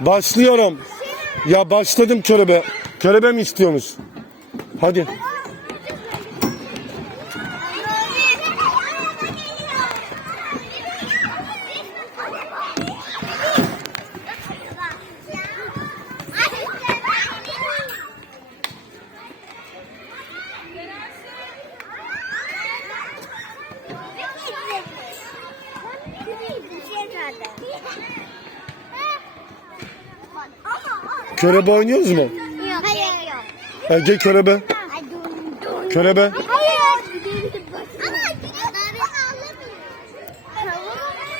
Başlıyorum. Ya başladım körebe. Körebe mi istiyorsunuz? Hadi. Körebe oynuyoruz mu? Hayır yok. Körebe. Körebe. Hayır. Ama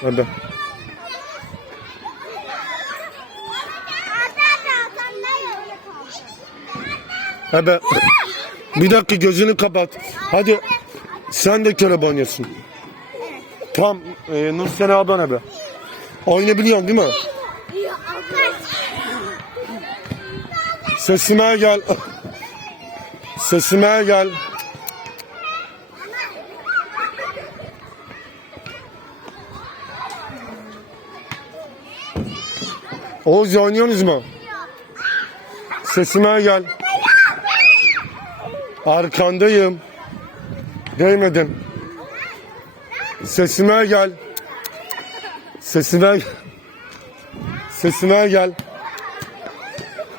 Hadi. Hadi. Bir dakika gözünü kapat. Hadi. Sen de körebe oynuyorsun. Tam e, Nur Sena ablan abi. Oynayabiliyorsun değil mi? Sesime gel. Sesime gel. Oğuz oynuyorsunuz mu? Sesime gel. Arkandayım. Değmedim. Sesime gel. Sesime gel. Sesime gel.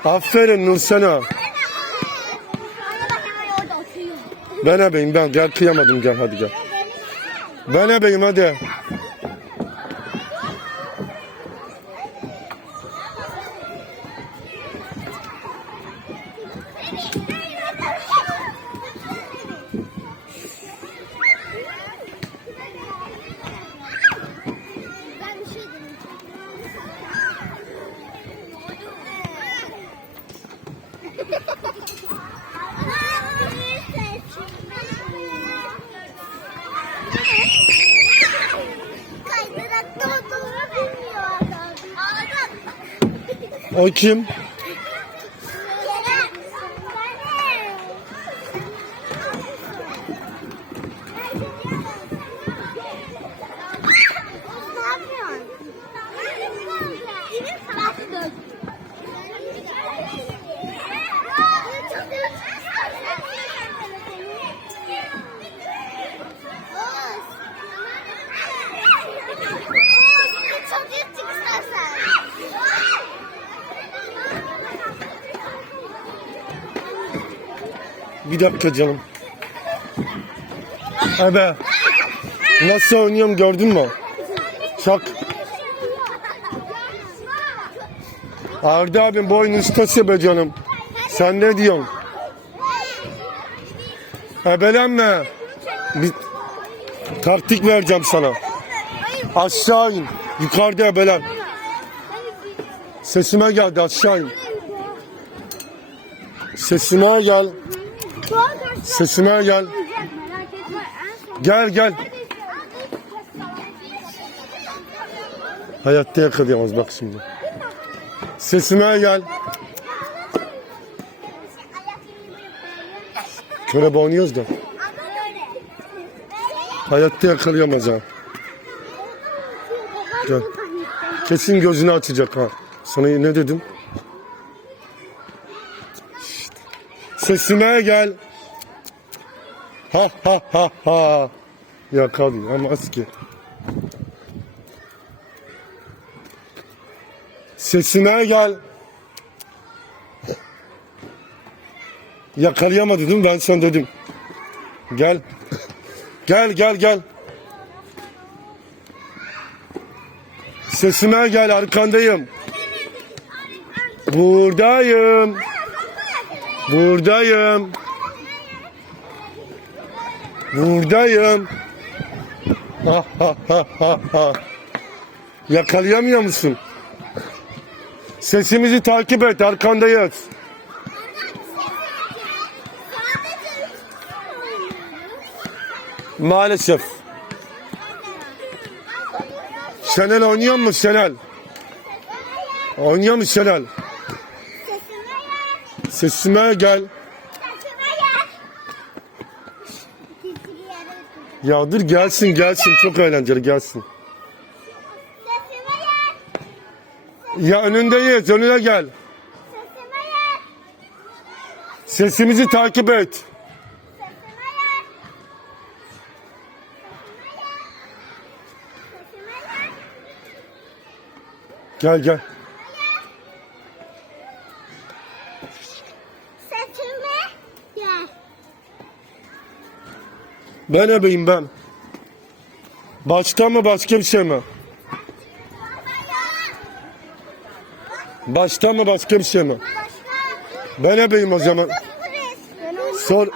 Aferin Nursena. Ben ebeyim ben. Gel kıyamadım gel hadi gel. Ben ebeyim hadi. O kim? Bir dakika canım. Ebe. Nasıl oynuyorum gördün mü? Çak. Arda abim boyun ustası be canım. Sen ne diyorsun? Ebelenme. Bir taktik vereceğim sana. Aşağı in. Yukarıda ebelen. Sesime geldi aşağı in. Sesime gel. Sesime gel. Gel gel. Hayatta yakalayamaz bak şimdi. Sesime gel. Körebe oynuyoruz da. Hayatta yakalayamaz ha. Gel. Kesin gözünü açacak ha. Sana ne dedim? Sesime gel. Ha ha ha ha. Yakalayamaz ki. Sesime gel. Yakalayamadı değil mi? Ben sana dedim. Gel. Gel gel gel. Sesime gel arkandayım. Buradayım. Buradayım. Buradayım. Ha ha ha ha ha. Yakalayamıyor musun? Sesimizi takip et arkandayız. Maalesef. Şenel oynuyor mu Şenel? Oynuyor mu Şenel? Sesime gel. Ya dur gelsin gelsin çok eğlenceli gelsin. Ya önündeyiz. Önüne gel. Sesimizi takip et. Gel gel. Sesime gel. Ben ebeyim ben. Başka mı başka bir şey mi? Başka mı başka bir şey mi? Ben ebeyim o zaman. Sor.